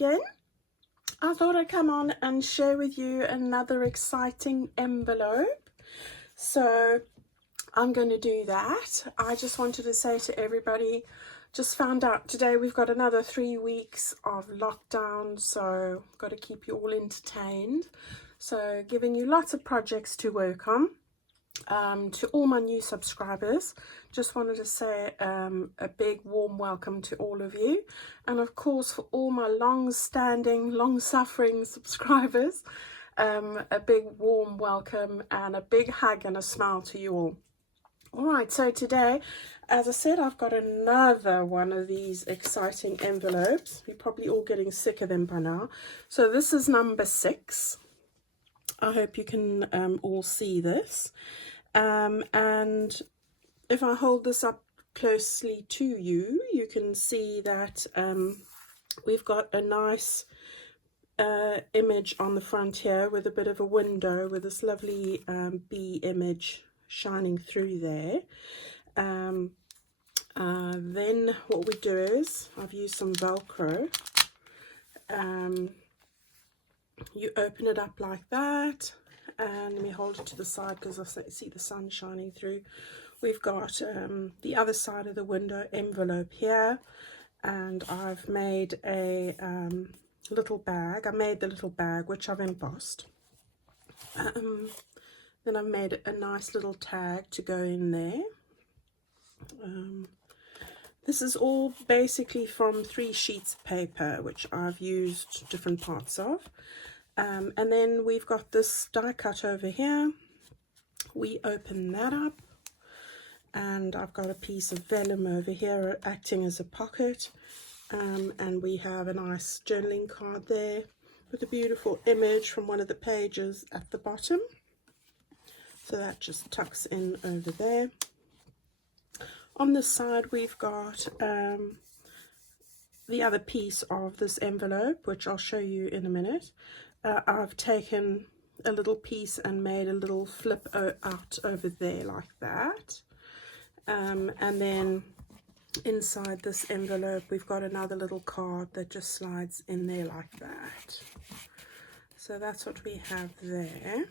again. I thought I'd come on and share with you another exciting envelope. So I'm going to do that. I just wanted to say to everybody, just found out today we've got another 3 weeks of lockdown, so got to keep you all entertained. So giving you lots of projects to work on. To all my new subscribers, just wanted to say a big warm welcome to all of you, and of course for all my long-standing, long-suffering subscribers, a big warm welcome and a big hug and a smile to you all. Alright, so today, as I said, I've got another one of these exciting envelopes. You're probably all getting sick of them by now. So this is number 6. I hope you can all see this. And if I hold this up closely to you, you can see that we've got a nice image on the front here with a bit of a window with this lovely bee image shining through there. Then what we do is, I've used some Velcro. You open it up like that, and let me hold it to the side because I see the sun shining through. We've got the other side of the window envelope here, and I've made a little bag. I made the little bag, which I've embossed. Then I've made a nice little tag to go in there. This is all basically from 3 sheets of paper, which I've used different parts of. And then we've got this die cut over here. We open that up, and I've got a piece of vellum over here acting as a pocket. And we have a nice journaling card there with a beautiful image from one of the pages at the bottom. So that just tucks in over there. On this side we've got the other piece of this envelope, which I'll show you in a minute. I've taken a little piece and made a little flip out over there like that. And then inside this envelope we've got another little card that just slides in there like that. So that's what we have there.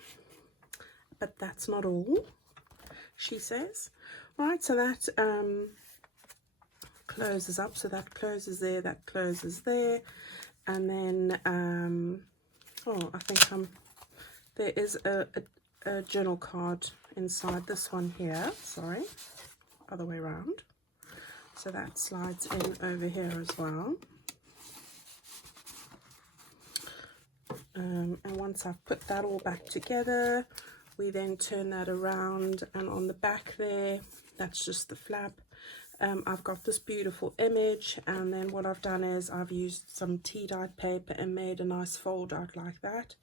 But that's not all, she says. Right, so that closes up. So that closes there, that closes there. And then, oh, I think there is a journal card inside this one here. Sorry, other way around. So that slides in over here as well. And once I've put that all back together, we then turn that around, and on the back there, that's just the flap. I've got this beautiful image, and then what I've done is I've used some tea-dyed paper and made a nice fold out like that,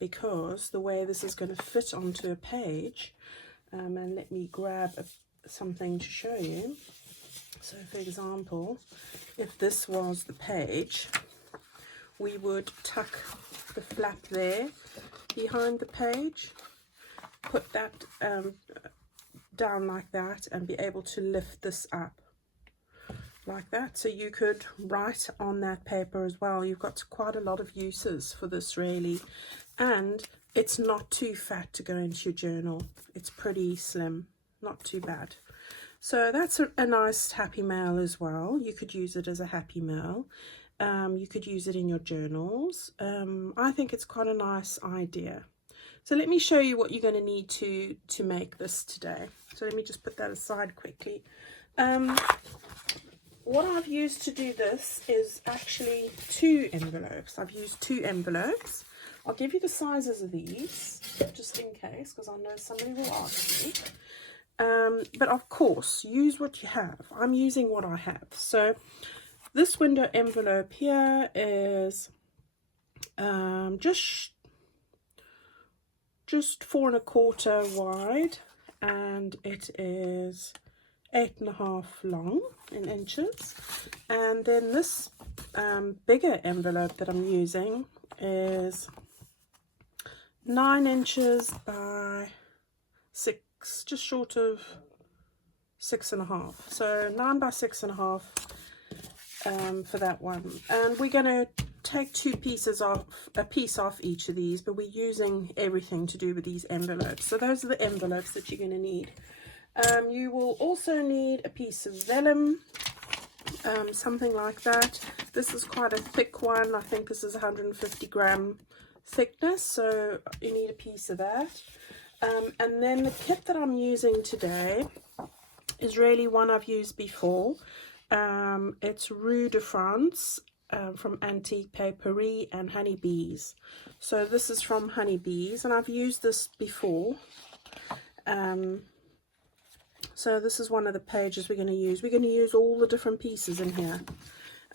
because the way this is going to fit onto a page, and let me grab something to show you. So for example, if this was the page, we would tuck the flap there behind the page, put that down like that, and be able to lift this up like that. So you could write on that paper as well. You've got quite a lot of uses for this really, and it's not too fat to go into your journal. It's pretty slim, not too bad. So that's a nice happy mail as well. You could use it as a happy mail. You could use it in your journals. I think it's quite a nice idea. So let me show you what you're going to need to make this today. So let me just put that aside quickly. What I've used to do this is actually 2 envelopes. I've used 2 envelopes. I'll give you the sizes of these, just in case, because I know somebody will ask me. But of course, use what you have. I'm using what I have. So this window envelope here is just 4 1/4 wide, and it is 8.5 long in inches. And then this bigger envelope that I'm using is 9 inches by 6, just short of 6.5. So 9 by 6.5. for that one. And we're going to take a piece off each of these, but we're using everything to do with these envelopes. So those are the envelopes that you're going to need. You will also need a piece of vellum, something like that. This is quite a thick one. I think this is 150 gram thickness, so you need a piece of that. And then the kit that I'm using today is really one I've used before. It's Rue de France from Antique Paperie and Honeybees. So this is from Honeybees, and I've used this before. So this is one of the pages we're going to use. We're going to use all the different pieces in here.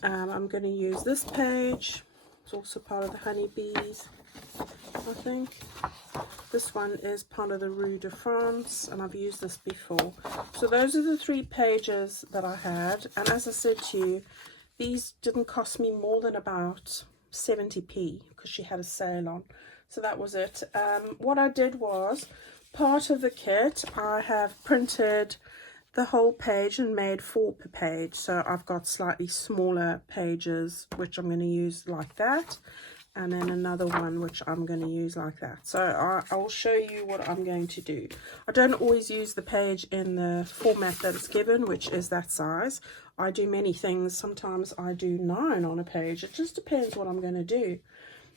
I'm going to use this page. It's also part of the Honeybees, I think. This one is part of the Rue de France, and I've used this before. So those are the 3 pages that I had. And as I said to you, these didn't cost me more than about 70p because she had a sale on. So that was it. What I did was, part of the kit, I have printed the whole page and made 4 per page. So I've got slightly smaller pages, which I'm going to use like that. And then another one, which I'm going to use like that. So I'll show you what I'm going to do. I don't always use the page in the format that it's given, which is that size. I do many things. Sometimes I do 9 on a page. It just depends what I'm going to do.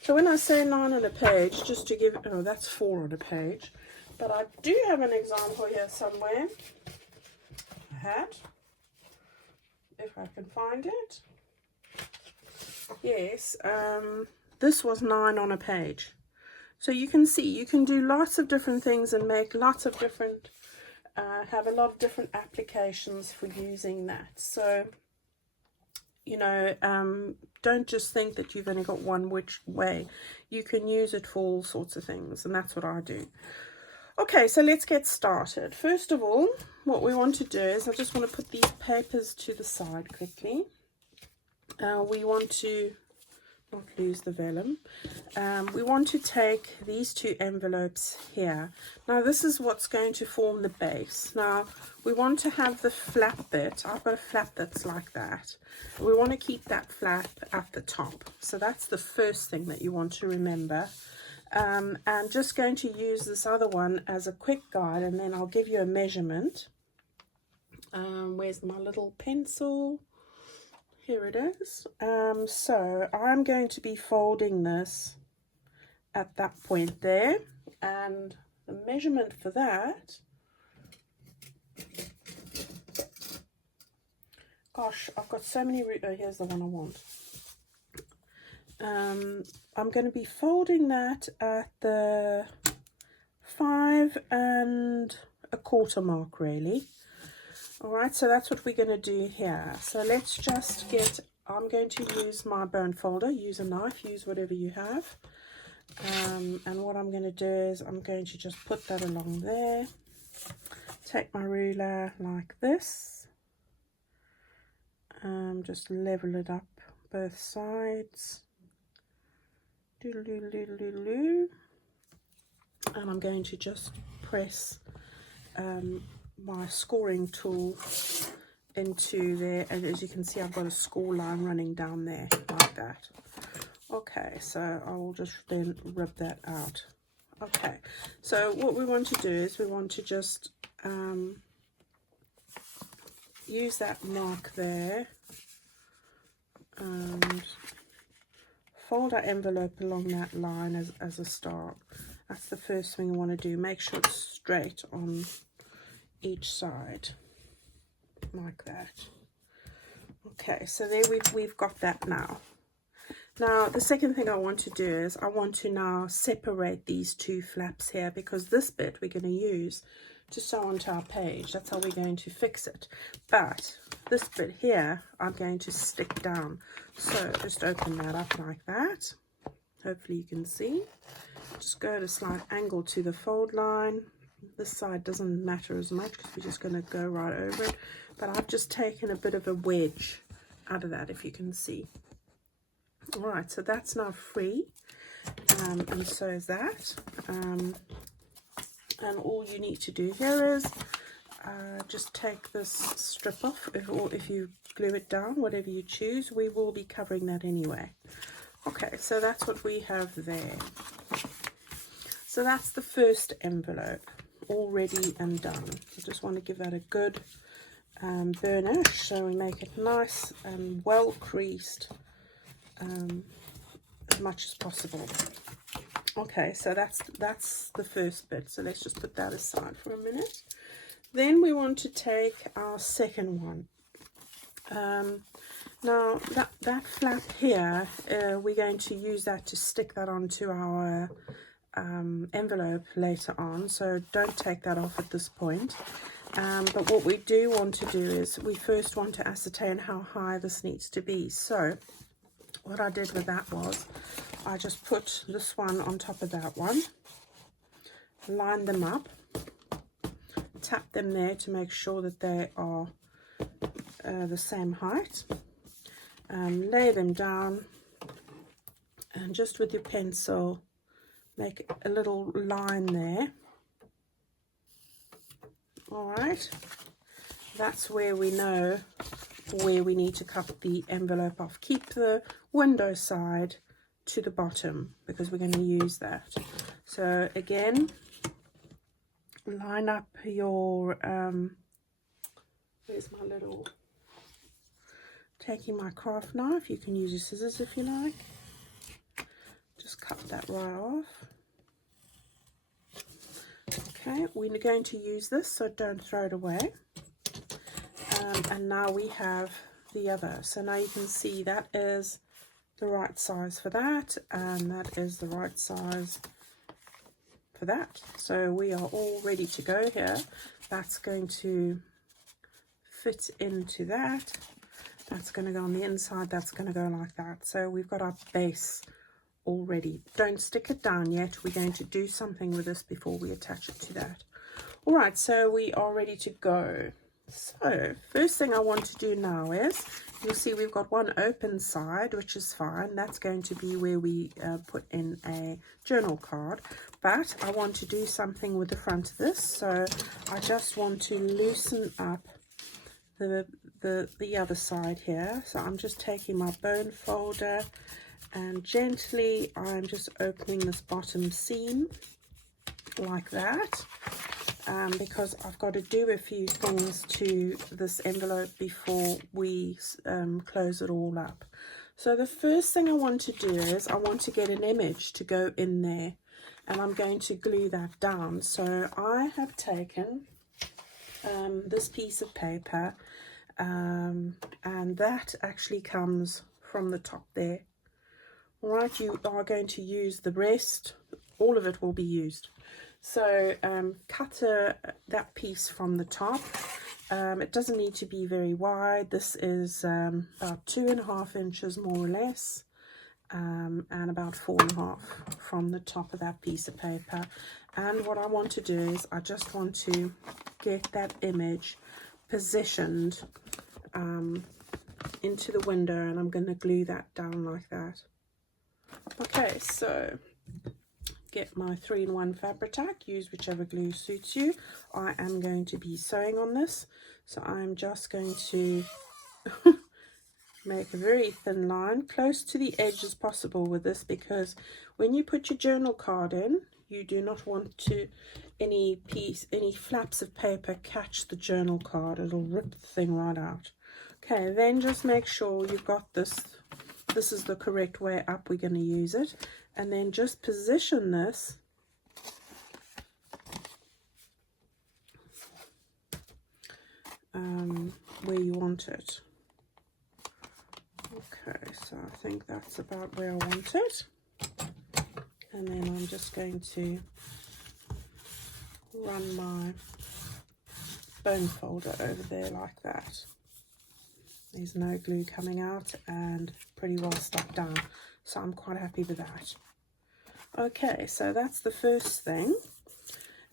So when I say 9 on a page, just to give, oh, that's 4 on a page. But I do have an example here somewhere. I had, if I can find it. Yes, this was 9 on a page. So you can see, you can do lots of different things and make lots of different, have a lot of different applications for using that. So, you know, don't just think that you've only got one which way. You can use it for all sorts of things, and that's what I do. Okay, so let's get started. First of all, what we want to do is, I just want to put these papers to the side quickly. We want to not lose the vellum. We want to take these 2 envelopes here. Now this is what's going to form the base. Now we want to have the flap bit. I've got a flap that's like that. We want to keep that flap at the top. So that's the first thing that you want to remember. And just going to use this other one as a quick guide, and then I'll give you a measurement. Where's my little pencil? Here it is. So I'm going to be folding this at that point there, and the measurement for that, gosh, I've got so many, oh, here's the one I want. I'm going to be folding that at the 5 1/4 mark, really. All right, so that's what we're going to do here. So let's just get, I'm going to use my bone folder. Use a knife, use whatever you have. And what I'm going to do is I'm going to just put that along there. Take my ruler like this. Just level it up both sides. Doodle doodle doodle doodle doo. And I'm going to just press my scoring tool into there, and as you can see, I've got a score line running down there like that. Okay, so I will just then rub that out. Okay, so what we want to do is we want to just use that mark there and fold our envelope along that line as a start. That's the first thing we want to do. Make sure it's straight on each side like that. Okay, so there we've got that now. Now the second thing I want to do is I want to now separate these 2 flaps here, because this bit we're going to use to sew onto our page. That's how we're going to fix it. But this bit here I'm going to stick down. So just open that up like that. Hopefully you can see. Just go at a slight angle to the fold line. This side doesn't matter as much because we're just going to go right over it. But I've just taken a bit of a wedge out of that, if you can see. All right, so that's now free. And so is that. And all you need to do here is just take this strip off, or if you glue it down, whatever you choose. We will be covering that anyway. Okay, so that's what we have there. So that's the first envelope, all ready and done. I just want to give that a good burnish, so we make it nice and well creased as much as possible. Okay, so that's the first bit, so let's just put that aside for a minute. Then we want to take our second one. Now that flap here, we're going to use that to stick that onto our envelope later on, so don't take that off at this point. But what we do want to do is we first want to ascertain how high this needs to be. So what I did with that was I just put this one on top of that one, line them up, tap them there to make sure that they are the same height, lay them down, and just with your pencil make a little line there. All right, that's where we know where we need to cut the envelope off. Keep the window side to the bottom because we're going to use that. So again, line up your where's my little, taking my craft knife, you can use your scissors if you like, just cut that right off. Okay, we're going to use this, so don't throw it away. And now we have the other, so now you can see that is the right size for that, and that is the right size for that. So we are all ready to go here. That's going to fit into that, that's going to go on the inside, that's going to go like that. So we've got our base already. Don't stick it down yet, we're going to do something with this before we attach it to that. All right, so we are ready to go. So first thing I want to do now is, you'll see we've got one open side, which is fine. That's going to be where we put in a journal card. But I want to do something with the front of this. So I just want to loosen up the other side here. So I'm just taking my bone folder and gently I'm just opening this bottom seam like that. Because I've got to do a few things to this envelope before we close it all up. So the first thing I want to do is I want to get an image to go in there, and I'm going to glue that down. So I have taken this piece of paper, and that actually comes from the top there. All right, you are going to use the rest, all of it will be used. So cut that piece from the top. It doesn't need to be very wide. This is about 2.5 inches more or less, and about 4.5 from the top of that piece of paper. And what I want to do is I just want to get that image positioned into the window, and I'm going to glue that down like that. Okay, so get my 3-in-1 Fabri-Tac, use whichever glue suits you. I am going to be sewing on this, so I'm just going to make a very thin line close to the edge as possible with this, because when you put your journal card in, you do not want to any flaps of paper catch the journal card. It'll rip the thing right out. Okay, then just make sure you've got this is the correct way up we're going to use it. And then just position this where you want it. Okay, so I think that's about where I want it. And then I'm just going to run my bone folder over there like that. There's no glue coming out and pretty well stuck down. So I'm quite happy with that. Okay, so that's the first thing.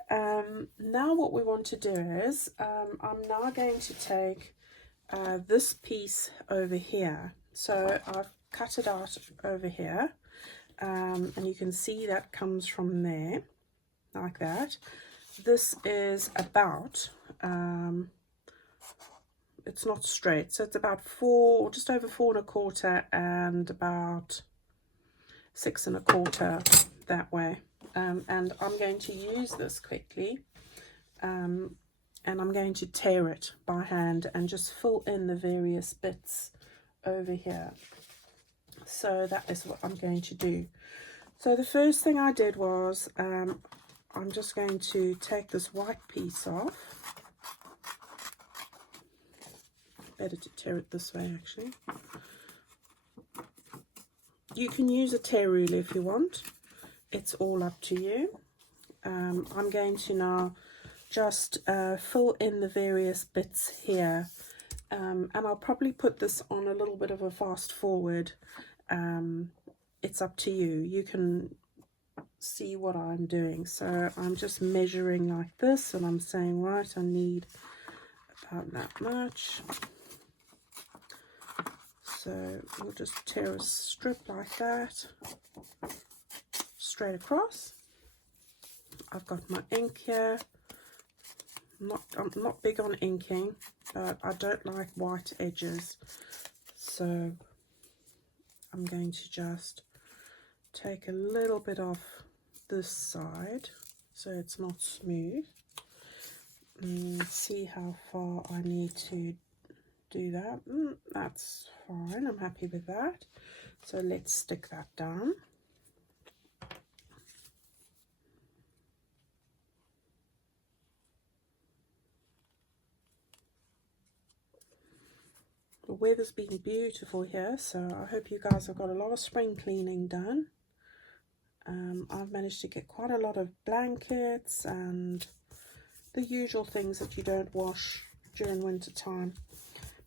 Now what we want to do is, I'm now going to take this piece over here. So I've cut it out over here, and you can see that comes from there, like that. This is about It's not straight, so it's about 4, just over 4 1/4, and about 6 1/4 that way. And I'm going to use this quickly, and I'm going to tear it by hand and just fill in the various bits over here. So that is what I'm going to do. So the first thing I did was I'm just going to take this white piece off. Better to tear it this way, actually. You can use a tear ruler if you want. It's all up to you. I'm going to now just fill in the various bits here. And I'll probably put this on a little bit of a fast forward. It's up to you. You can see what I'm doing. So I'm just measuring like this, and I'm saying, right, I need about that much. So we'll just tear a strip like that straight across. I've got my ink here. I'm not big on inking, but I don't like white edges, so I'm going to just take a little bit off this side so it's not smooth, and see how far I need to do that. That's fine, I'm happy with that. So let's stick that down. The weather's been beautiful here, so I hope you guys have got a lot of spring cleaning done. I've managed to get quite a lot of blankets and the usual things that you don't wash during winter time.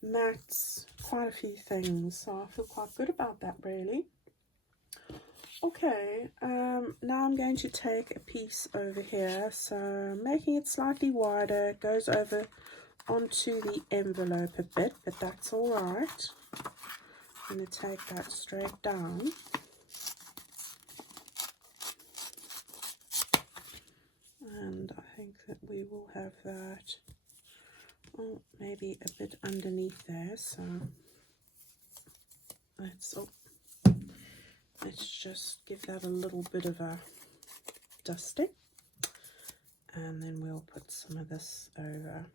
Mats, quite a few things, so I feel quite good about that, really. Okay, now I'm going to take a piece over here, so making it slightly wider, it goes over onto the envelope a bit, but that's all right. I'm going to take that straight down. And I think that we will have that, oh, maybe a bit underneath there, so let's just give that a little bit of a dusting, and then we'll put some of this over.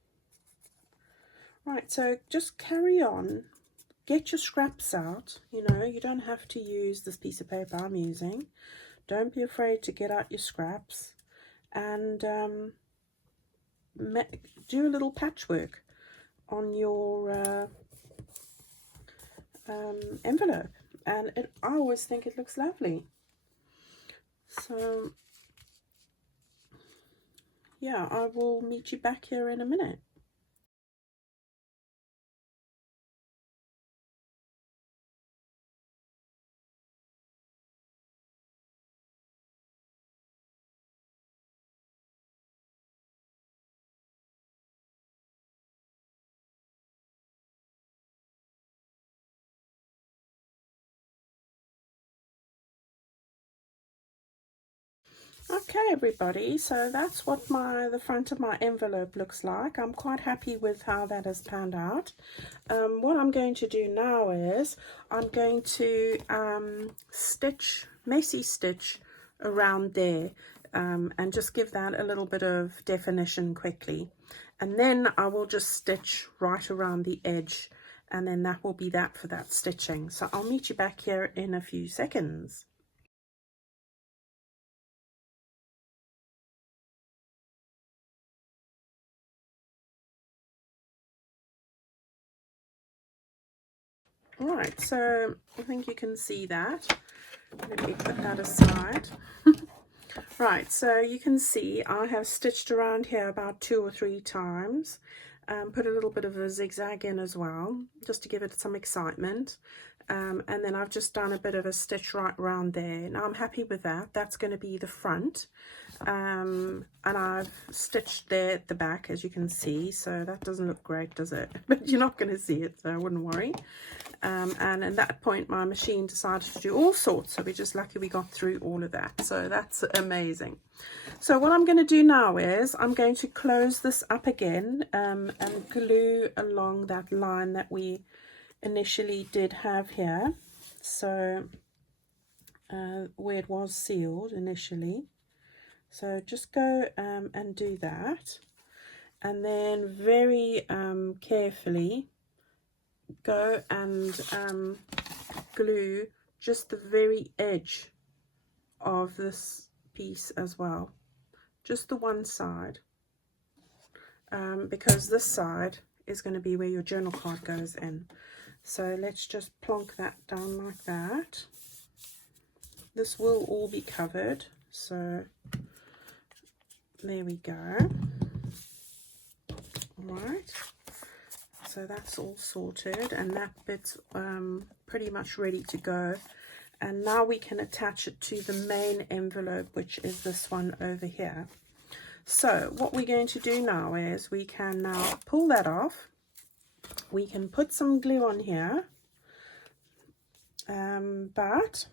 Right, so just carry on, get your scraps out. You know, you don't have to use this piece of paper I'm using. Don't be afraid to get out your scraps, and do a little patchwork on your envelope, and I always think it looks lovely. So yeah, I will meet you back here in a minute. Okay everybody, so that's what the front of my envelope looks like. I'm quite happy with how that has panned out. What I'm going to do now is I'm going to messy stitch around there, and just give that a little bit of definition quickly, and then I will just stitch right around the edge, and then that will be that for that stitching. So I'll meet you back here in a few seconds. Alright, so I think you can see that. Let me put that aside. Right, so you can see I have stitched around here about 2 or 3 times. Put a little bit of a zigzag in as well, just to give it some excitement. And then I've just done a bit of a stitch right around there. Now I'm happy with that. That's going to be the front. and I've stitched there at the back, as you can see. So that doesn't look great, does it? But you're not going to see it, so I wouldn't worry. And at that point my machine decided to do all sorts, so we're just lucky we got through all of that. So that's amazing. So what I'm going to do now is I'm going to close this up again, and glue along that line that we initially did have here, so where it was sealed initially. So just go and do that, and then very carefully go and glue just the very edge of this piece as well, just the one side, because this side is going to be where your journal card goes in. So let's just plonk that down like that. This will all be covered, so there we go. All right, so that's all sorted, and that bit's pretty much ready to go. And now we can attach it to the main envelope, which is this one over here. So what we're going to do now is we can now pull that off. We can put some glue on here, but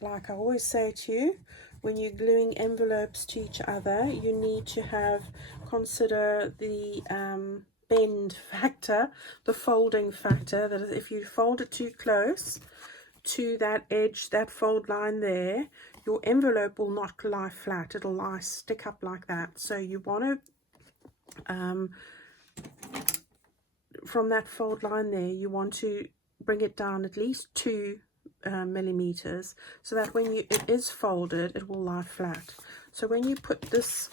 like I always say to you, when you're gluing envelopes to each other, you need to consider the bend factor, the folding factor, that if you fold it too close to that edge, that fold line there, your envelope will not lie flat, it'll stick up like that. So you want to from that fold line there, you want to bring it down at least 2 millimeters, so that when it is folded, it will lie flat. So when you put this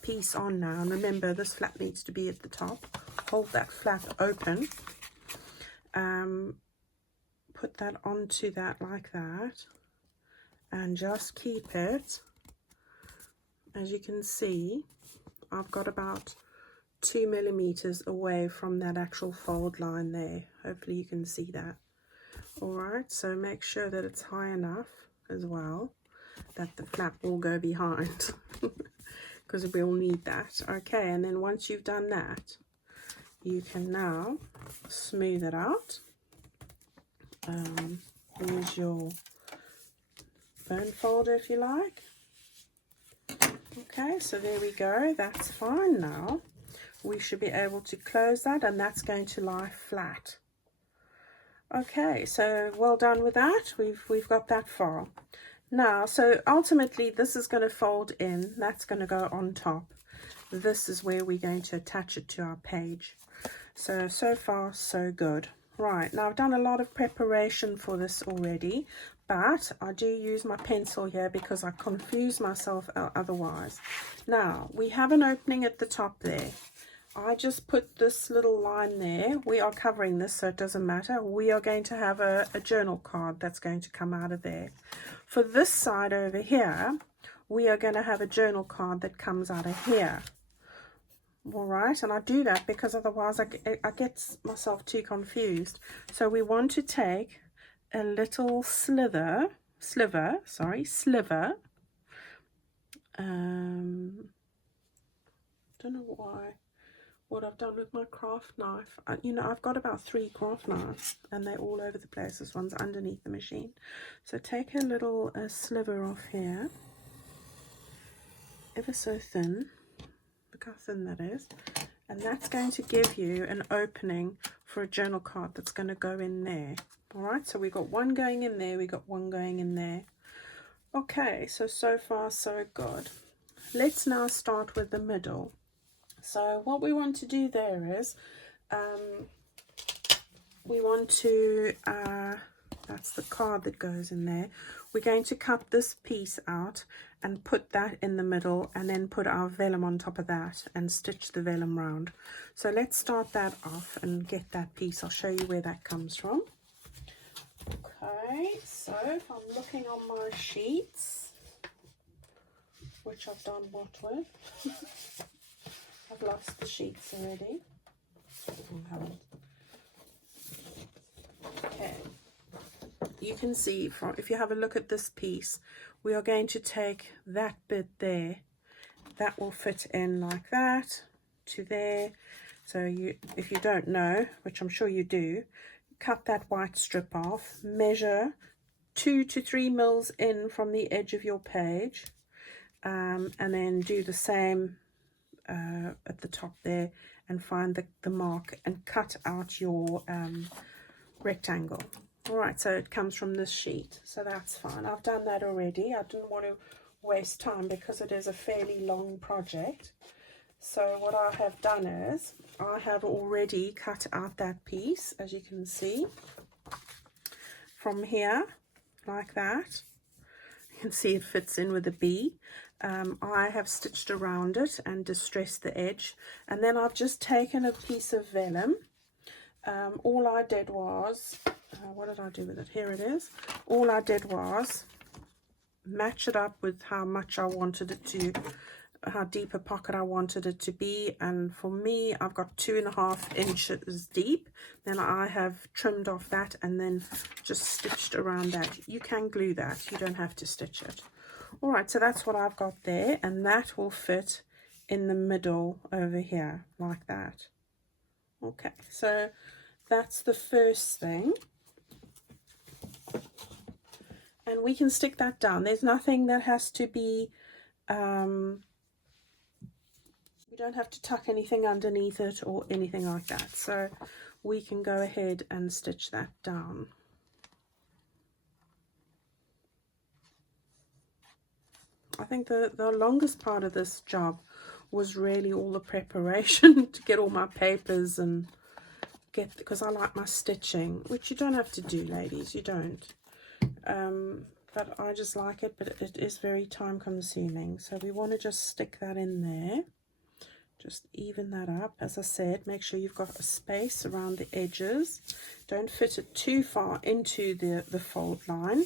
piece on now, and remember this flap needs to be at the top, hold that flap open, put that onto that like that, and just keep it. As you can see, I've got about 2 millimeters away from that actual fold line there. Hopefully you can see that. All right, so make sure that it's high enough as well that the flap will go behind, because we'll need that. Okay, and then once you've done that, you can now smooth it out. Use your bone folder if you like. Okay, so there we go, that's fine. Now we should be able to close that, and that's going to lie flat. Okay, so well done with that. We've got that far. Now, so ultimately this is going to fold in, that's going to go on top. This is where we're going to attach it to our page. So far so good. Right, now I've done a lot of preparation for this already, but I do use my pencil here because I confuse myself otherwise. Now, we have an opening at the top there. I just put this little line there. We are covering this, so it doesn't matter. We are going to have a journal card that's going to come out of there. For this side over here, we are going to have a journal card that comes out of here. All right, and I do that because otherwise I get myself too confused. So we want to take a little sliver. Don't know what I've done with my craft knife. You know, I've got about 3 craft knives and they're all over the place. This one's underneath the machine. So take a little sliver off here, ever so thin. Look how thin that is, and that's going to give you an opening for a journal card that's going to go in there. All right, so we got one going in there, we got one going in there. Okay, so far so good. Let's now start with the middle. So what we want to do there is we want to that's the card that goes in there. We're going to cut this piece out and put that in the middle, and then put our vellum on top of that and stitch the vellum round. So let's start that off and get that piece. I'll show you where that comes from. Okay, so if I'm looking on my sheets, which I've done what with? I've lost the sheets already. Okay. you can see from, if you have a look at this piece, we are going to take that bit there, that will fit in like that to there. So you, if you don't know, which I'm sure you do, cut that white strip off, measure 2 to 3 mils in from the edge of your page, and then do the same at the top there, and find the mark and cut out your rectangle. All right, so it comes from this sheet, so that's fine. I've done that already. I didn't want to waste time because it is a fairly long project. So what I have done is I have already cut out that piece, as you can see, from here like that. You can see it fits in with the B. I have stitched around it and distressed the edge, and then I've just taken a piece of vellum. All I did was, what did I do with it? Here it is. All I did was match it up with how much I wanted it to, how deep a pocket I wanted it to be, and for me I've got 2.5 inches deep. Then I have trimmed off that and then just stitched around that. You can glue that, you don't have to stitch it. All right, so that's what I've got there, and that will fit in the middle over here like that. Okay, so that's the first thing, and we can stick that down. There's nothing that has to be you don't have to tuck anything underneath it or anything like that, so we can go ahead and stitch that down. I think the longest part of this job was really all the preparation to get all my papers and get, because I like my stitching, which you don't have to do, ladies, you don't. But I just like it, but it is very time consuming. So we want to just stick that in there. Just even that up. As I said, make sure you've got a space around the edges. Don't fit it too far into the fold line,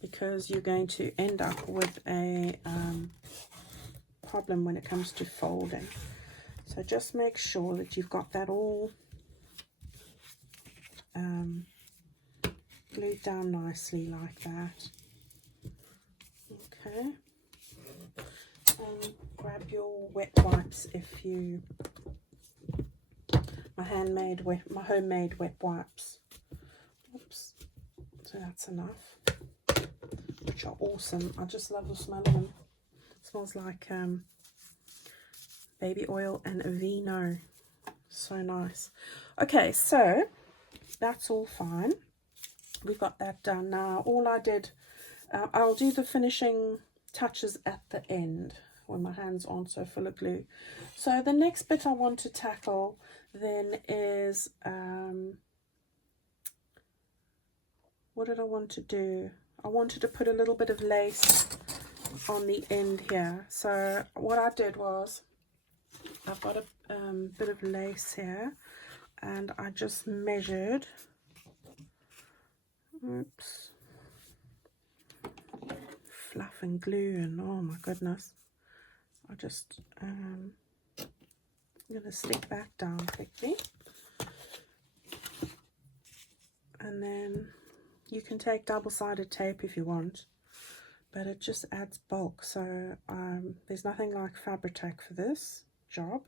because you're going to end up with a problem when it comes to folding. So just make sure that you've got that all glued down nicely like that. Okay, and grab your wet wipes if you, my homemade wet wipes. Oops, so that's enough, which are awesome. I just love the smell of them. It smells like baby oil and Aveeno. So nice. Okay, so that's all fine. We've got that done now. All I did, I'll do the finishing touches at the end when my hands aren't so full of glue. So the next bit I want to tackle then is, what did I want to do? I wanted to put a little bit of lace on the end here. So what I did was, I've got a bit of lace here, and I just measured, oops, fluff and glue, and oh my goodness, I just I'm gonna stick that down quickly, and then you can take double-sided tape if you want, but it just adds bulk. So there's nothing like Fabri-Tac for this job,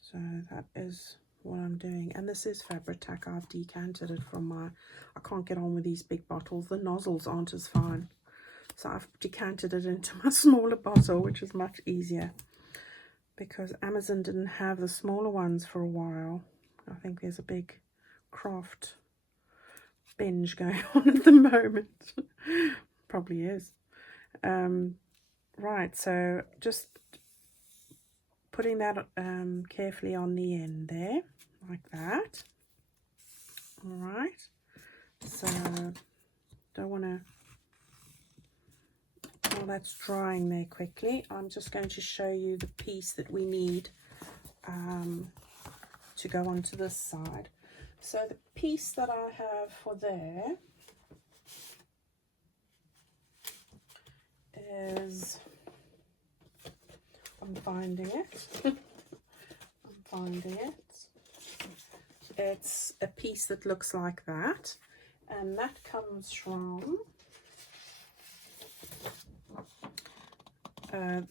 so that is what I'm doing. And this is Fabri-Tac. I've decanted it from my, I can't get on with these big bottles, the nozzles aren't as fine, so I've decanted it into my smaller bottle, which is much easier, because Amazon didn't have the smaller ones for a while. I think there's a big craft binge going on at the moment. Probably is. Right, so just putting that carefully on the end there, like that. All right, so don't want to, while that's drying there quickly, I'm just going to show you the piece that we need to go onto this side. So the piece that I have for there is, I'm finding it. I'm finding it. It's a piece that looks like that, and that comes from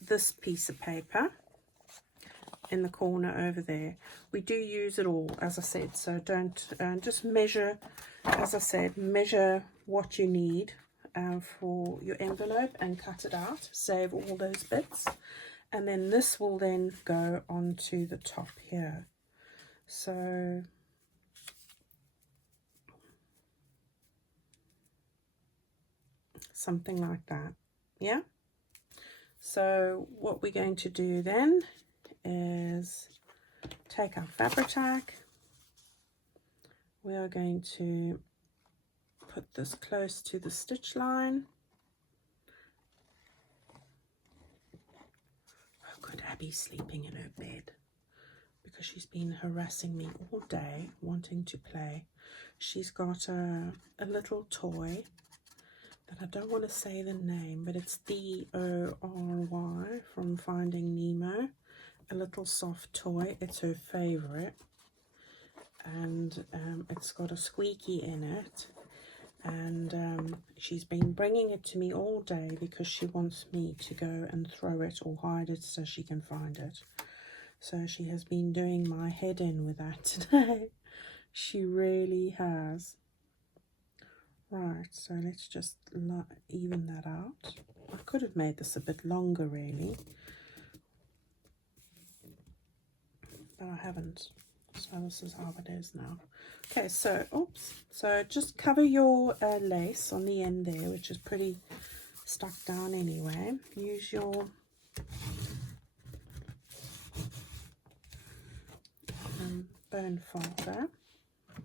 this piece of paper in the corner over there. We do use it all, as I said, so don't just measure, as I said, measure what you need for your envelope and cut it out, save all those bits, and then this will then go onto the top here. So something like that, yeah. So what we're going to do then is take our Fabri-Tac. We are going to put this close to the stitch line. Oh good, Abby's sleeping in her bed because she's been harassing me all day wanting to play. She's got a little toy that I don't want to say the name, but it's D-O-R-Y from Finding Nemo. A little soft toy. It's her favorite, and it's got a squeaky in it, and she's been bringing it to me all day because she wants me to go and throw it or hide it so she can find it. So she has been doing my head in with that today. She really has. Right, so let's just even that out. I could have made this a bit longer really, but I haven't. So this is how it is now. Okay, so oops, so just cover your lace on the end there, which is pretty stuck down anyway. Use your bone folder.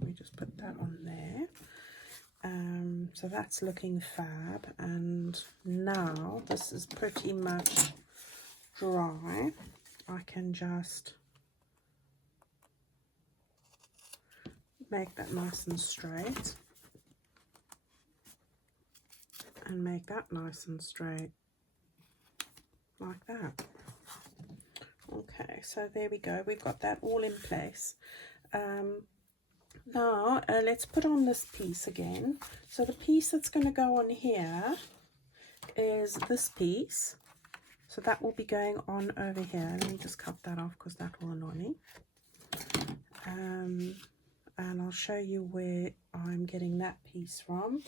We just put that on there. So that's looking fab, and now this is pretty much dry. I can just make that nice and straight, and make that nice and straight like that. Okay, so there we go, we've got that all in place. Now let's put on this piece again. So the piece that's going to go on here is this piece, so that will be going on over here. Let me just cut that off because that will annoy me. And I'll show you where I'm getting that piece from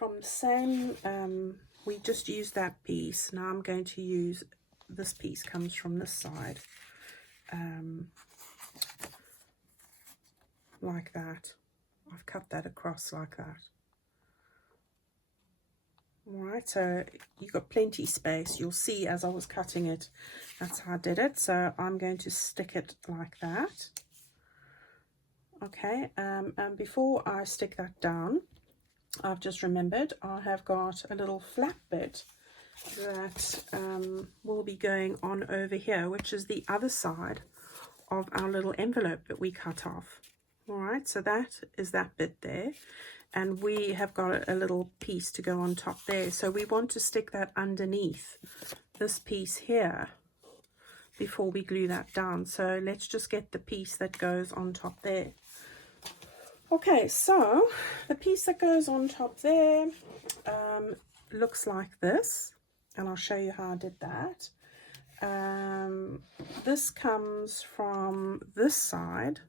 the same we just used that piece. Now I'm going to use this piece, comes from this side, like that. I've cut that across like that. Alright, so you've got plenty space. You'll see as I was cutting it, that's how I did it. So I'm going to stick it like that. Okay, and before I stick that down, I've just remembered I have got a little flap bit that will be going on over here, which is the other side of our little envelope that we cut off. All right, so that is that bit there, and we have got a little piece to go on top there, so we want to stick that underneath this piece here before we glue that down. So let's just get the piece that goes on top there. Okay, so the piece that goes on top there looks like this, and I'll show you how I did that. This comes from this side.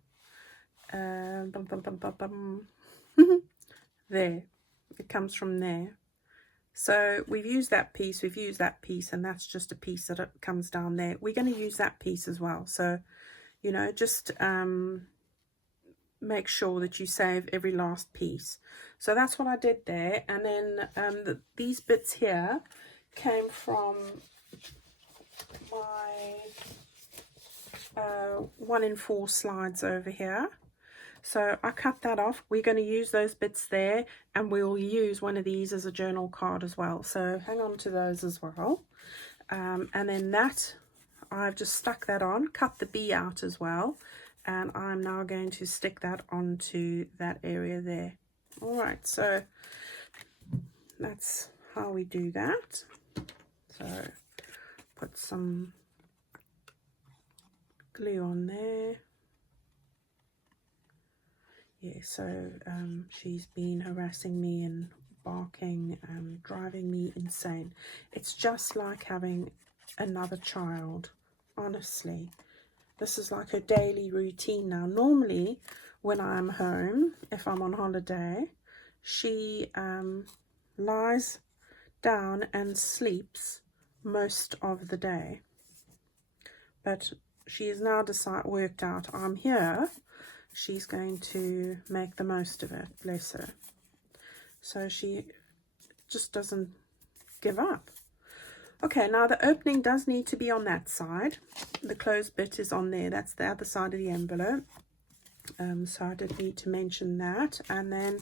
There, it comes from there. So we've used that piece, and that's just a piece that comes down there. We're going to use that piece as well. So, you know, just make sure that you save every last piece. So that's what I did there. And then these bits here came from my 1 in 4 slides over here. So I cut that off. We're going to use those bits there, and we'll use one of these as a journal card as well. So hang on to those as well. And then that, I've just stuck that on, cut the B out as well. And I'm now going to stick that onto that area there. All right, so that's how we do that. So put some glue on there. yeah, so she's been harassing me and barking and driving me insane. It's just like having another child, honestly. This is like her daily routine now. Normally, when I'm home, if I'm on holiday, she lies down and sleeps most of the day. But she has now worked out I'm here. She's going to make the most of it, bless her. So she just doesn't give up. Okay, now the opening does need to be on that side. The closed bit is on there. That's the other side of the envelope. So I did need to mention that. And then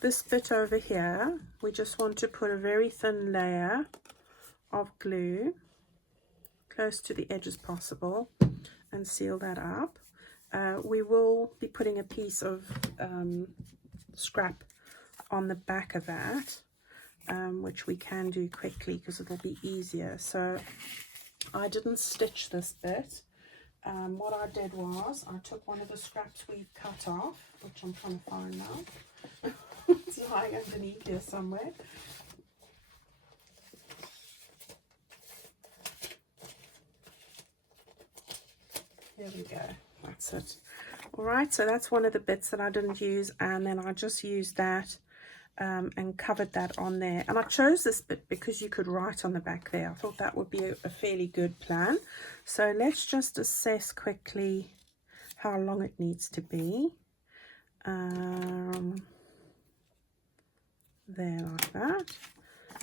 this bit over here, we just want to put a very thin layer of glue close to the edge as possible and seal that up. We will be putting a piece of scrap on the back of that, which we can do quickly because it'll be easier. So I didn't stitch this bit. What I did was I took one of the scraps we've cut off, which I'm trying to find now. It's lying underneath here somewhere. There we go. That's it. All right, so that's one of the bits that I didn't use, and then I just used that and covered that on there. And I chose this bit because you could write on the back there. I thought that would be a fairly good plan. So let's just assess quickly how long it needs to be. There, like that.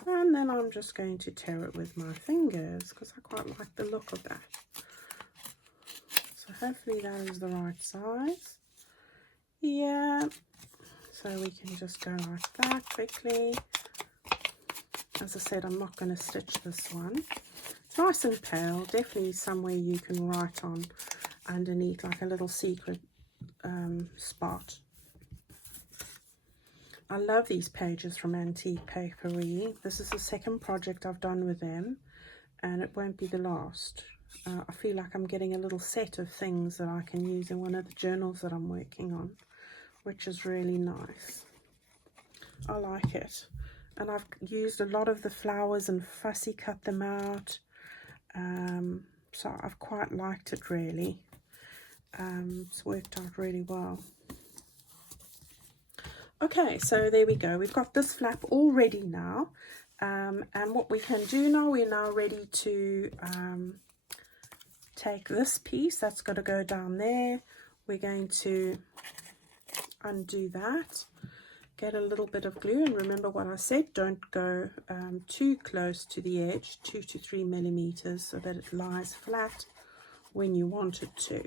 And then I'm just going to tear it with my fingers because I quite like the look of that. So hopefully that is the right size. Yeah. So we can just go like that quickly. As I said, I'm not going to stitch this one. It's nice and pale. Definitely somewhere you can write on underneath, like a little secret spot. I love these pages from Antique Papery. This is the second project I've done with them, and it won't be the last. I feel like I'm getting a little set of things that I can use in one of the journals that I'm working on, which is really nice. I like it. And I've used a lot of the flowers and fussy cut them out. So I've quite liked it, really. It's worked out really well. Okay, so there we go. We've got this flap all ready now. And what we can do now, we're now ready to take this piece that's got to go down there. We're going to undo that, get a little bit of glue, and remember what I said, don't go too close to the edge, 2 to 3 millimeters, so that it lies flat when you want it to.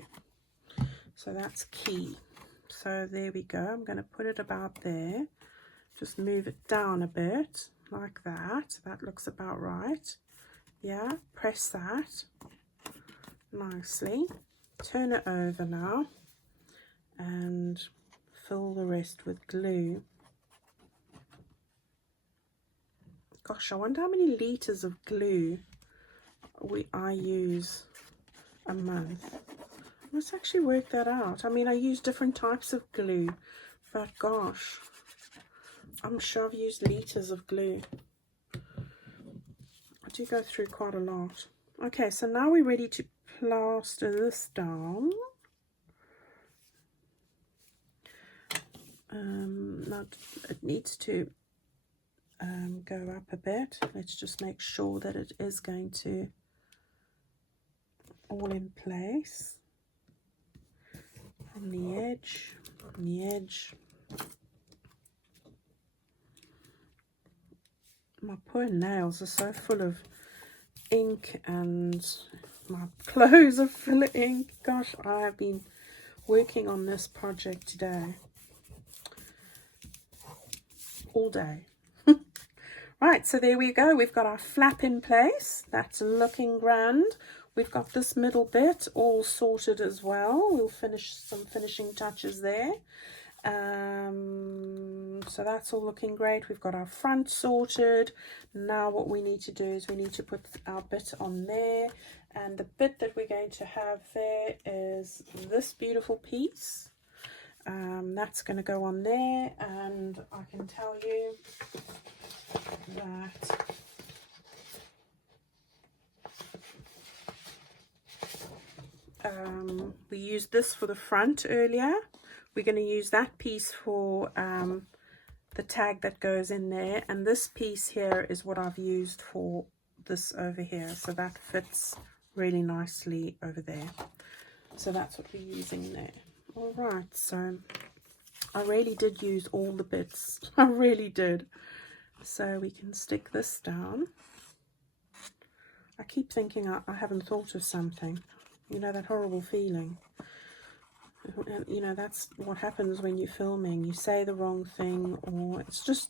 So that's key. So there we go. I'm going to put it about there, just move it down a bit like that. That looks about right. Yeah, press that nicely, turn it over now and fill the rest with glue. Gosh, I wonder how many liters of glue I use a month. I must actually work that out. I mean, I use different types of glue, but gosh, I'm sure I've used liters of glue. I do go through quite a lot. Okay, so now we're ready to plaster this down. Now it needs to go up a bit. Let's just make sure that it is going to all in place from the edge, My poor nails are so full of ink and my clothes are full of ink. Gosh, I have been working on this project today all day. Right, so there we go. We've got our flap in place. That's looking grand. We've got this middle bit all sorted as well. We'll finish some finishing touches there. So that's all looking great. We've got our front sorted. Now what we need to do is we need to put our bit on there, and the bit that we're going to have there is this beautiful piece. That's going to go on there, and I can tell you that we used this for the front earlier. We're going to use that piece for the tag that goes in there, and this piece here is what I've used for this over here, so that fits really nicely over there. So that's what we're using there. All right, so I really did use all the bits. I really did. So we can stick this down. I keep thinking I haven't thought of something. You know, that horrible feeling. And, you know, that's what happens when you're filming. You say the wrong thing, or it's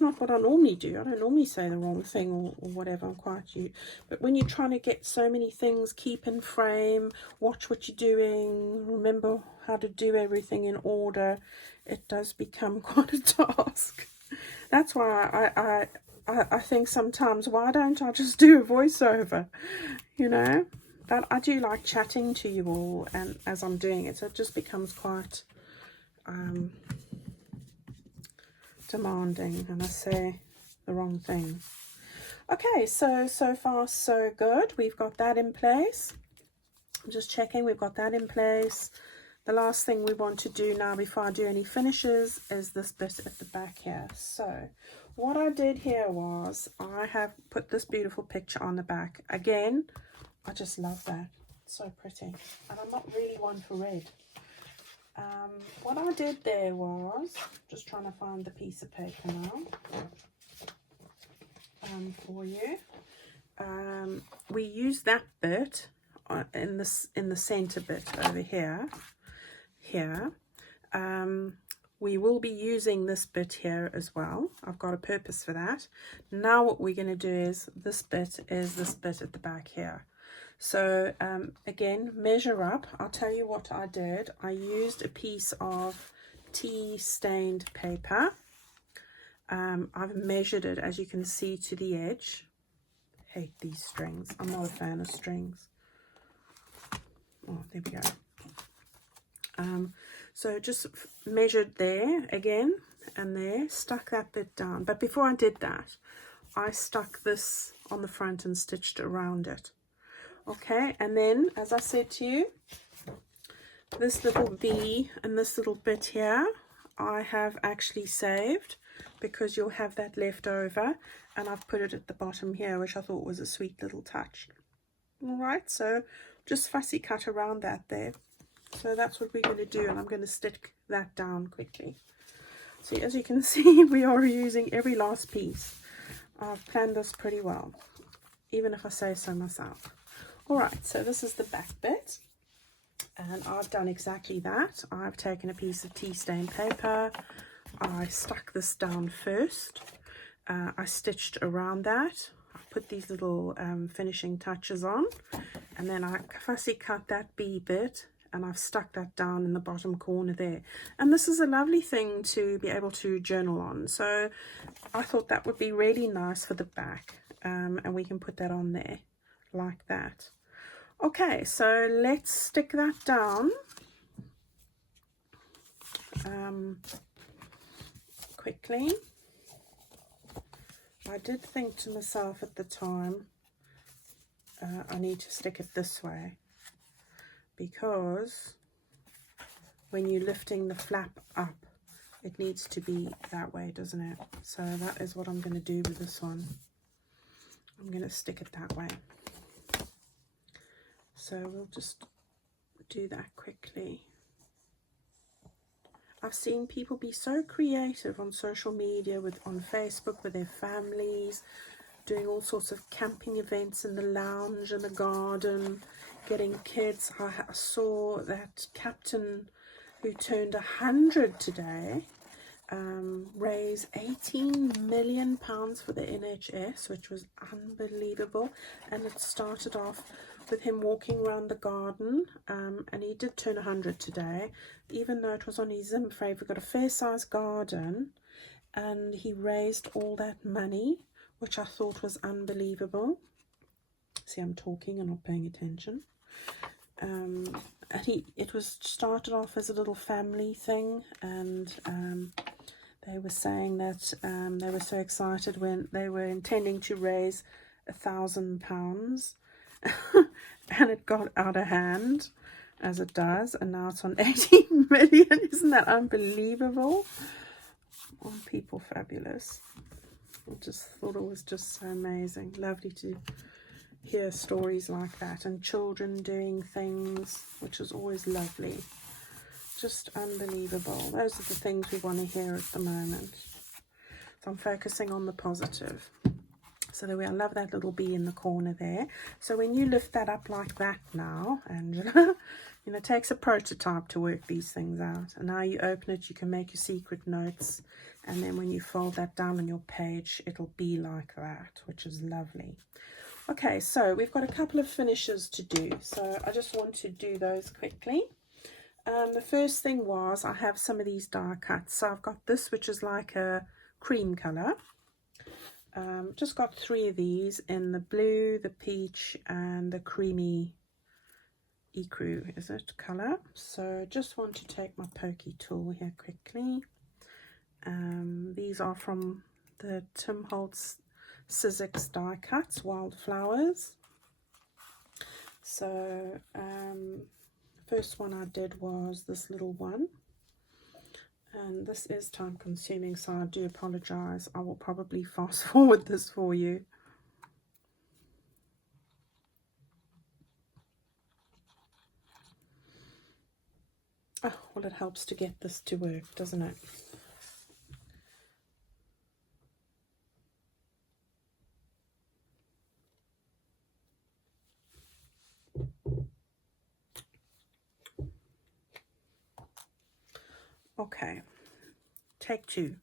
not what I normally do. I don't normally say the wrong thing or whatever. I'm quite you. But when you're trying to get so many things, keep in frame, watch what you're doing, remember how to do everything in order, it does become quite a task. That's why I think sometimes, why don't I just do a voiceover, you know? But I do like chatting to you all, and as I'm doing it, so it just becomes quite demanding, and I say the wrong thing. Okay, so far so good. We've got that in place. I'm just checking, we've got that in place. The last thing we want to do now before I do any finishes is this bit at the back here. So what I did here was I have put this beautiful picture on the back. Again, I just love that. It's so pretty. And I'm not really one for red. What I did there was, just trying to find the piece of paper now for you. We use that bit in the center bit over here. We will be using this bit here as well. I've got a purpose for that. Now what we're going to do is this bit at the back here. So again, measure up. I'll tell you what I did. I used a piece of tea stained paper. I've measured it, as you can see, to the edge. Hate these strings. I'm not a fan of strings. Oh, there we go. So just measured there again and there, stuck that bit down. But before I did that, I stuck this on the front and stitched around it. Okay, and then, as I said to you, this little V and this little bit here, I have actually saved, because you'll have that left over, and I've put it at the bottom here, which I thought was a sweet little touch. All right, so just fussy cut around that there. So that's what we're going to do, and I'm going to stick that down quickly. So as you can see, we are using every last piece. I've planned this pretty well, even if I say so myself. All right, so this is the back bit, and I've done exactly that. I've taken a piece of tea stained paper. I stuck this down first. I stitched around that. I put these little finishing touches on, and then I fussy cut that B bit, and I've stuck that down in the bottom corner there. And this is a lovely thing to be able to journal on, so I thought that would be really nice for the back, and we can put that on there like that. Okay, so let's stick that down quickly. I did think to myself at the time, I need to stick it this way, because when you're lifting the flap up, it needs to be that way, doesn't it? So that is what I'm going to do with this one. I'm going to stick it that way. So we'll just do that quickly. I've seen people be so creative on social media, on Facebook with their families, doing all sorts of camping events in the lounge and the garden, getting kids. I saw that captain who turned 100 today raise £18 million for the NHS, which was unbelievable. And it started off with him walking around the garden, and he did turn 100 today, even though it was on his Zim frame. We've got a fair-sized garden, and he raised all that money, which I thought was unbelievable. See, I'm talking and not paying attention. it was started off as a little family thing, and they were saying that they were so excited when they were intending to raise £1,000 and it got out of hand, as it does, and now it's on 18 million. Isn't that unbelievable? Oh, people fabulous. I just thought it was just so amazing. Lovely to hear stories like that, and children doing things, which is always lovely. Just unbelievable. Those are the things we want to hear at the moment. So I'm focusing on the positive. So there we are. I love that little bee in the corner there. So when you lift that up like that now, Angela, you know, it takes a prototype to work these things out. And now you open it, you can make your secret notes. And then when you fold that down on your page, it'll be like that, which is lovely. Okay, so we've got a couple of finishes to do. So I just want to do those quickly. The first thing was, I have some of these die cuts. So I've got this, which is like a cream colour. Just got 3 of these in the blue, the peach, and the creamy ecru, is it, colour. So just want to take my pokey tool here quickly. These are from the Tim Holtz Sizzix die cuts, Wildflowers. So first one I did was this little one, and this is time consuming, so I do apologize. I will probably fast forward this for you. Oh, well, it helps to get this to work, doesn't it? Okay, take 2.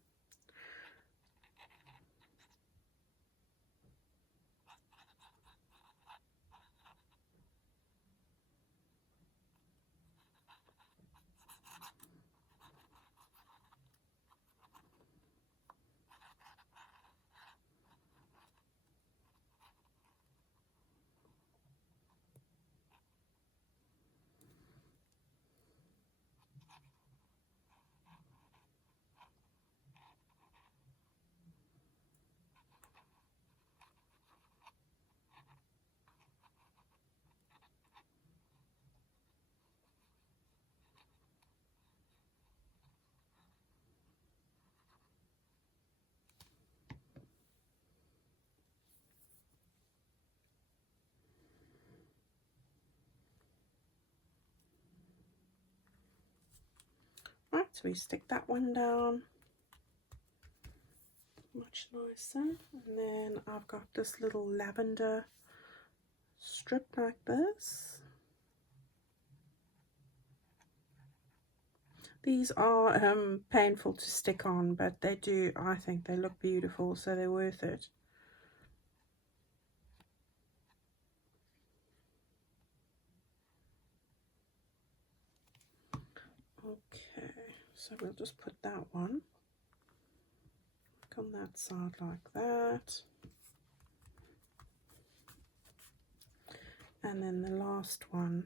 Right, so we stick that one down, much nicer. And then I've got this little lavender strip like this. These are painful to stick on, but they do, I think they look beautiful, so they're worth it. Okay, so we'll just put that one on that side like that. And then the last one,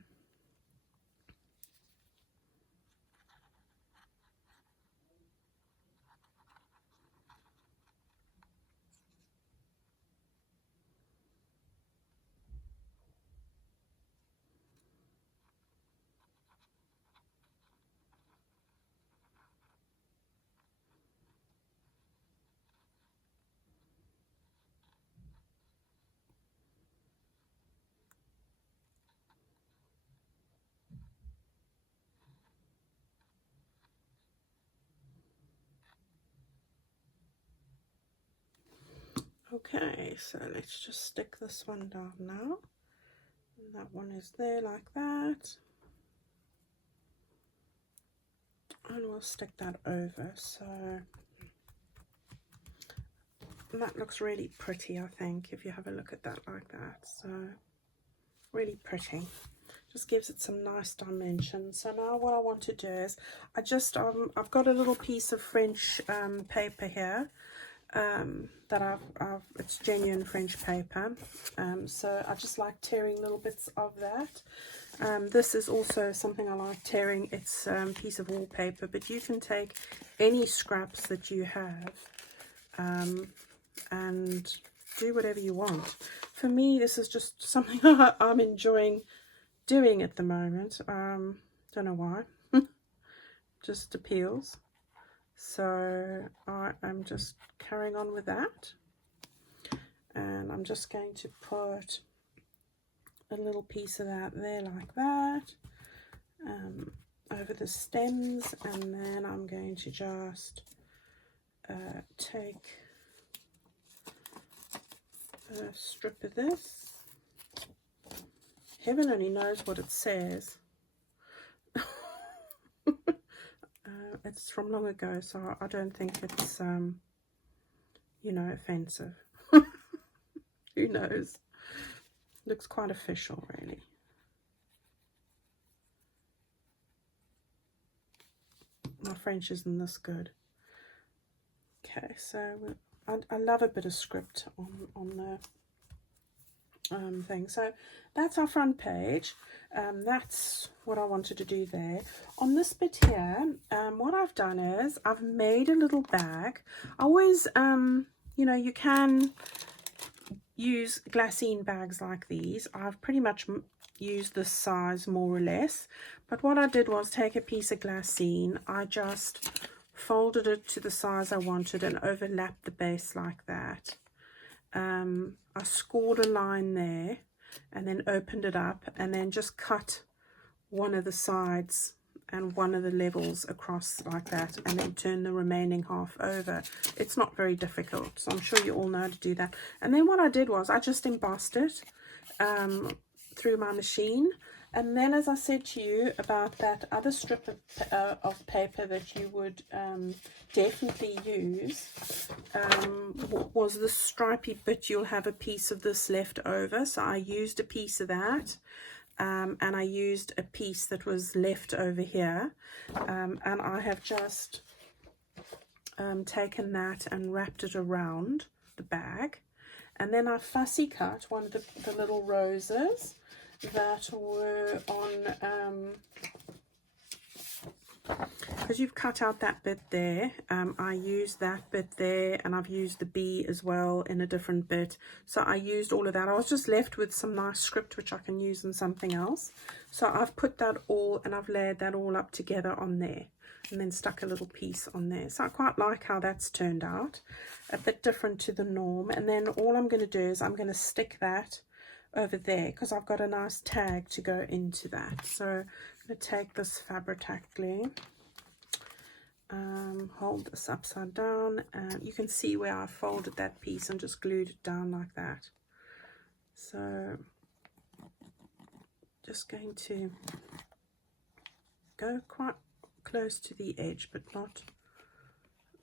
okay, so let's just stick this one down now. And that one is there like that. And we'll stick that over, so that looks really pretty, I think, if you have a look at that like that. So really pretty, just gives it some nice dimension. So now what I want to do is I just I've got a little piece of French paper here that it's genuine French paper, so I just like tearing little bits of that, This is also something I like tearing. It's a piece of wallpaper, but you can take any scraps that you have and do whatever you want. For me, this is just something I'm enjoying doing at the moment. Don't know why. Just appeals. So I am just carrying on with that. And I'm just going to put a little piece of that there like that over the stems, and then I'm going to just take a strip of this. Heaven only knows what it says. It's from long ago, so I don't think it's you know, offensive. Who knows? Looks quite official, really. My French isn't this good. Okay, so I love a bit of script on the thing. So that's our front page. That's what I wanted to do there. On this bit here, what I've done is I've made a little bag. I always, you know, you can use glassine bags like these. I've pretty much used this size more or less, but what I did was take a piece of glassine, I just folded it to the size I wanted and overlapped the base like that. I scored a line there and then opened it up and then just cut one of the sides and one of the levels across like that, and then turn the remaining half over. It's not very difficult, so I'm sure you all know how to do that. And then what I did was I just embossed it through my machine. And then, as I said to you about that other strip of paper that you would definitely use, was the stripy bit. You'll have a piece of this left over, so I used a piece of that. And I used a piece that was left over here, and I have just taken that and wrapped it around the bag. And then I fussy cut one of the little roses that were on, because you've cut out that bit there. I used that bit there, and I've used the bee as well in a different bit. So I used all of that. I was just left with some nice script which I can use in something else. So I've put that all, and I've layered that all up together on there, and then stuck a little piece on there. So I quite like how that's turned out. A bit different to the norm. And then all I'm going to do is I'm going to stick that over there, because I've got a nice tag to go into that. So I'm going to take this Fabri-Tac glue, hold this upside down, and you can see where I folded that piece and just glued it down like that. So just going to go quite close to the edge, but not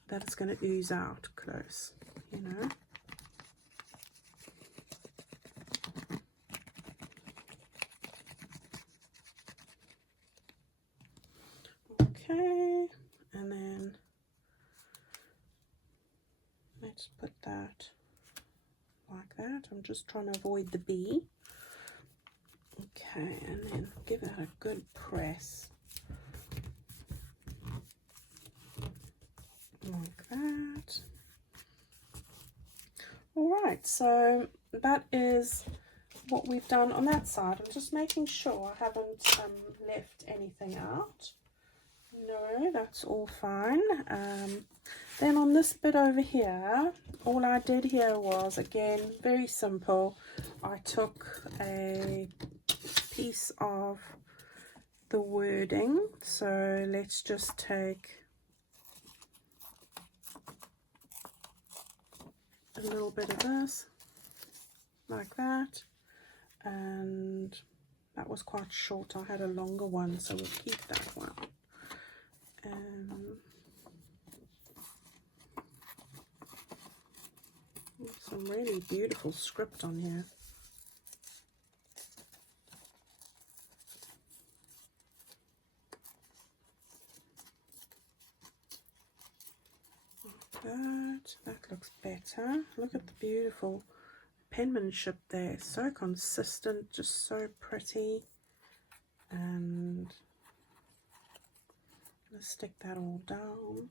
that it's going to ooze out close, you know. Okay, and then let's put that like that. I'm just trying to avoid the bee. Okay, and then give it a good press like that. All right, so that is what we've done on that side. I'm just making sure I haven't left anything out. No, that's all fine. Then on this bit over here, all I did here was, again, very simple. I took a piece of the wording. So let's just take a little bit of this, like that. And that was quite short. I had a longer one, so we'll keep that one. Some really beautiful script on here. That looks better. Look at the beautiful penmanship there. So consistent, just so pretty. and let's stick that all down.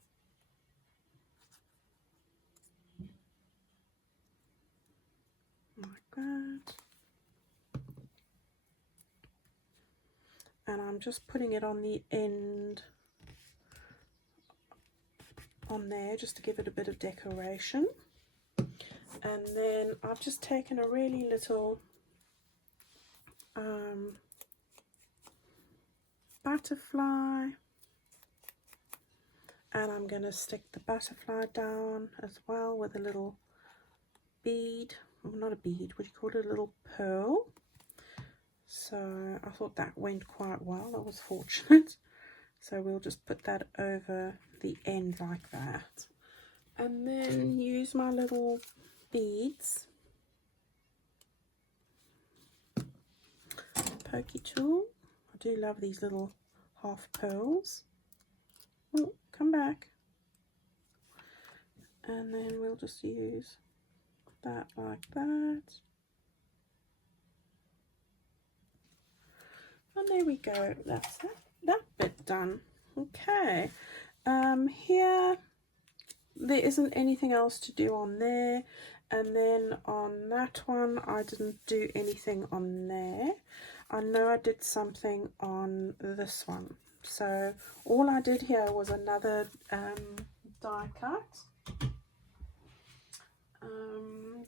Like that. And I'm just putting it on the end on there just to give it a bit of decoration. And then I've just taken a really little butterfly, and I'm going to stick the butterfly down as well with a little bead, well, not a bead, what do you call it, a little pearl. So I thought that went quite well, I was fortunate. So we'll just put that over the end like that, and then use my little beads, pokey tool. I do love these little half pearls. Oh, come back. And then we'll just use that like that. And there we go, that's that bit done. Okay, here there isn't anything else to do on there, and then on that one I didn't do anything on there. I know I did something on this one, so all I did here was another die cut.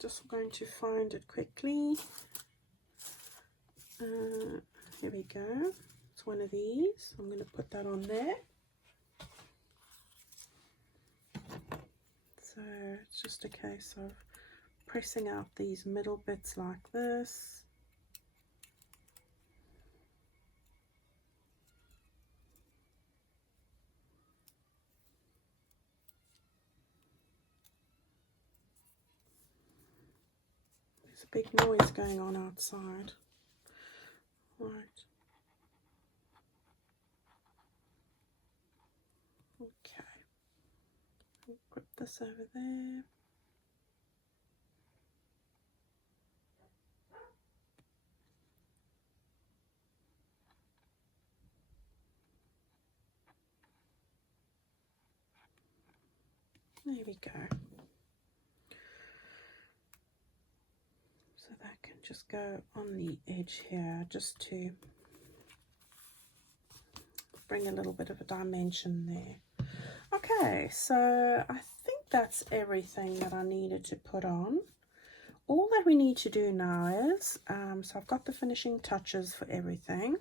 Just going to find it quickly. Here we go, it's one of these. I'm going to put that on there. So it's just a case of pressing out these middle bits like this. There's a big noise going on outside. Right. Okay. I'll grip this over there. There we go. So that can just go on the edge here, just to bring a little bit of a dimension there. Okay, so I think that's everything that I needed to put on. All that we need to do now is, so I've got the finishing touches for everything,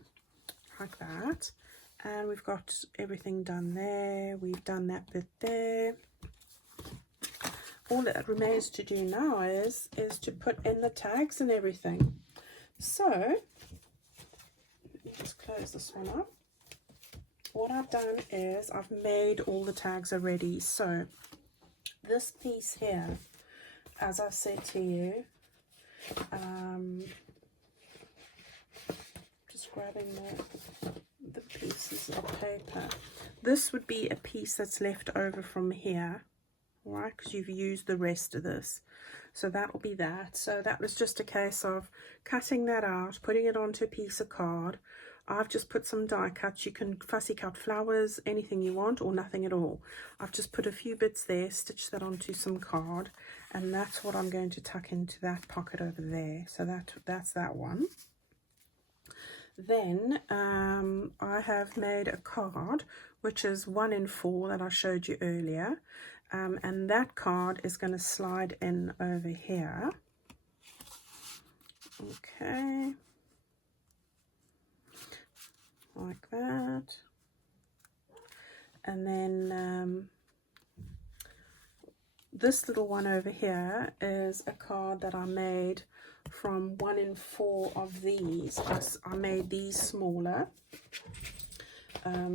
like that. And we've got everything done there. We've done that bit there. All that remains to do now is to put in the tags and everything. So, let me just close this one up. What I've done is I've made all the tags already. So, this piece here, as I said to you, just grabbing the pieces of paper. This would be a piece that's left over from here. Right, because you've used the rest of this, so that will be that. So that was just a case of cutting that out, putting it onto a piece of card. I've just put some die cuts. You can fussy cut flowers, anything you want, or nothing at all. I've just put a few bits there, stitched that onto some card, and that's what I'm going to tuck into that pocket over there. So that's that one. Then I have made a card which is 1 in 4 that I showed you earlier. And that card is going to slide in over here. Okay. Like that. And then this little one over here is a card that I made from 1 in 4 of these. I made these smaller.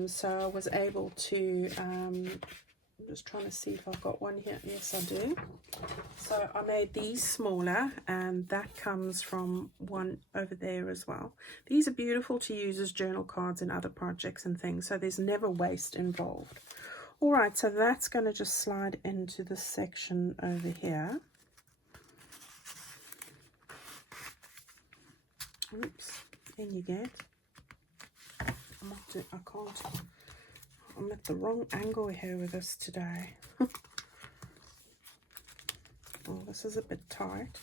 So I was able to... I'm just trying to see if I've got one here. Yes, I do. So I made these smaller, and that comes from one over there as well. These are beautiful to use as journal cards in other projects and things, so there's never waste involved. All right, so that's going to just slide into this section over here. Oops, in you get. I can't. I'm at the wrong angle here with this today. Oh, this is a bit tight.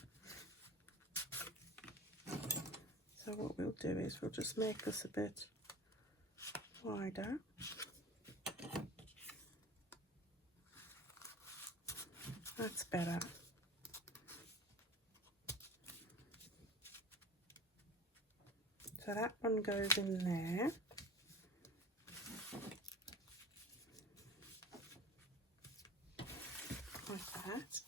So what we'll do is we'll just make this a bit wider. That's better. So that one goes in there. Like that.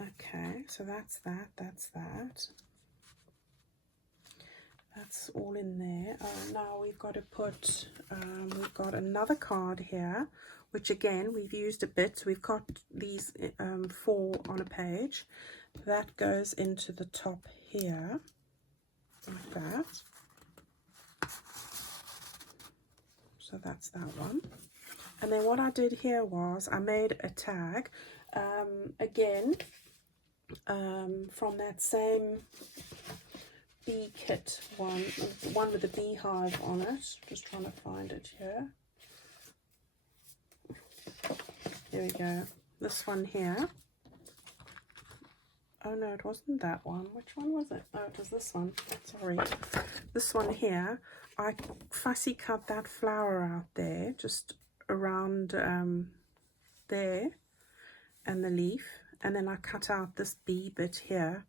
Okay, so that's that, that's that. That's all in there. Oh, now we've got to put, we've got another card here, which again, we've used a bit. So we've got these 4 on a page. That goes into the top here, like that. So that's that one. And then what I did here was I made a tag, again, from that same bee kit one with the beehive on it. Just trying to find it here. Here we go. This one here. Oh no, it wasn't that one. Which one was it? Oh, it was this one. Sorry. This one here. I fussy cut that flower out there, just around there, and the leaf. And then I cut out this bee bit here,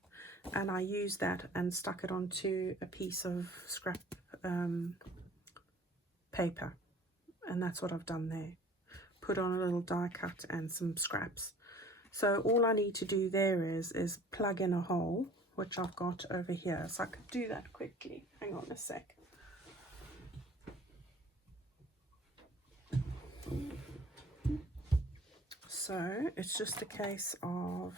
and I used that and stuck it onto a piece of scrap paper. And that's what I've done there. Put on a little die cut and some scraps. So all I need to do there is plug in a hole, which I've got over here. So I could do that quickly. Hang on a sec. So it's just a case of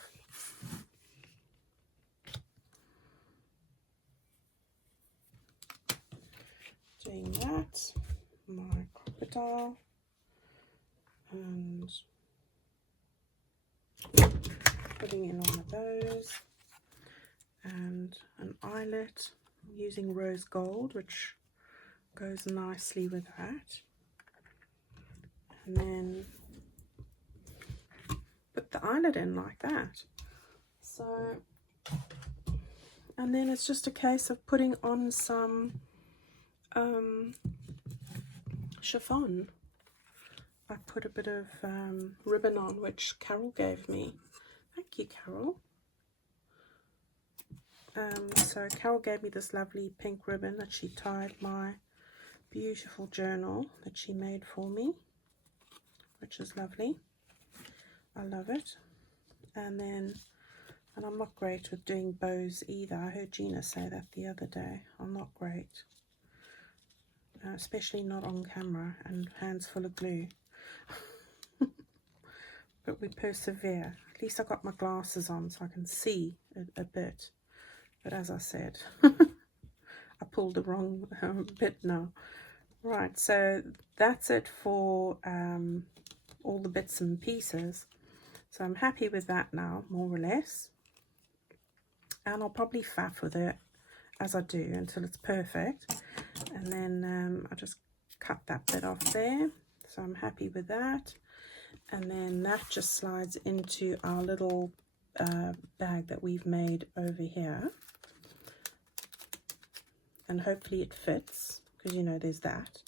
doing that, my crocodile, and putting in one of those, and an eyelet. I'm using rose gold, which goes nicely with that. And then put the eyelet in like that. So, and then it's just a case of putting on some chiffon. I put a bit of ribbon on, which Carol gave me. Thank you, Carol. So Carol gave me this lovely pink ribbon that she tied my beautiful journal that she made for me, which is lovely. I love it. And then, and I'm not great with doing bows either. I heard Gina say that the other day. I'm not great. Especially not on camera and hands full of glue. But we persevere. At least I got my glasses on so I can see a bit. But as I said, I pulled the wrong bit now. Right, so that's it for all the bits and pieces. So I'm happy with that now, more or less. And I'll probably faff with it as I do until it's perfect. And then I'll just cut that bit off there. So I'm happy with that. And then that just slides into our little bag that we've made over here. And hopefully it fits, because you know there's that.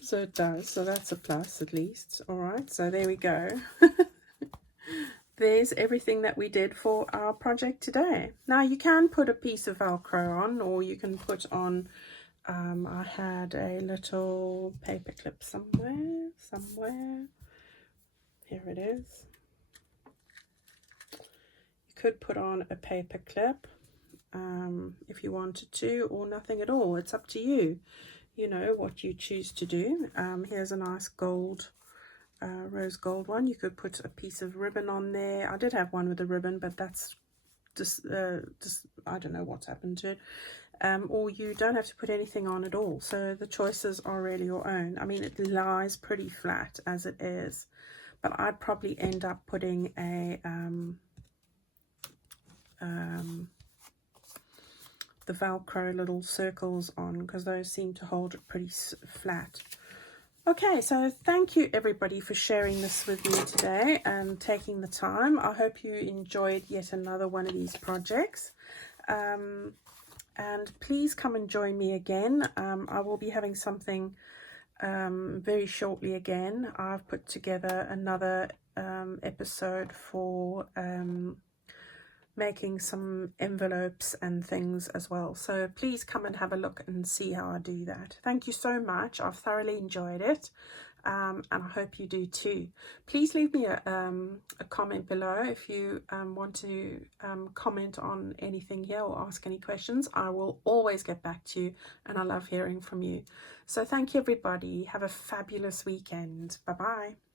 So it does, so that's a plus at least. All right, so there we go. There's everything that we did for our project today. Now you can put a piece of Velcro on, or you can put on, I had a little paper clip somewhere. Here it is. You could put on a paper clip if you wanted to, or nothing at all. It's up to you. You know what you choose to do. Here's a nice gold, rose gold one. You could put a piece of ribbon on there. I did have one with a ribbon, but that's just I don't know what's happened to it. Or you don't have to put anything on at all. So the choices are really your own. I mean, it lies pretty flat as it is, but I'd probably end up putting a the Velcro little circles on, because those seem to hold it pretty flat. Okay, so thank you everybody for sharing this with me today and taking the time. I hope you enjoyed yet another one of these projects. And please come and join me again. I will be having something very shortly again. I've put together another episode for making some envelopes and things as well. So please come and have a look and see how I do that. Thank you so much. I've thoroughly enjoyed it. And I hope you do too. Please leave me a comment below if you want to comment on anything here or ask any questions. I will always get back to you, and I love hearing from you. So thank you everybody. Have a fabulous weekend. Bye bye.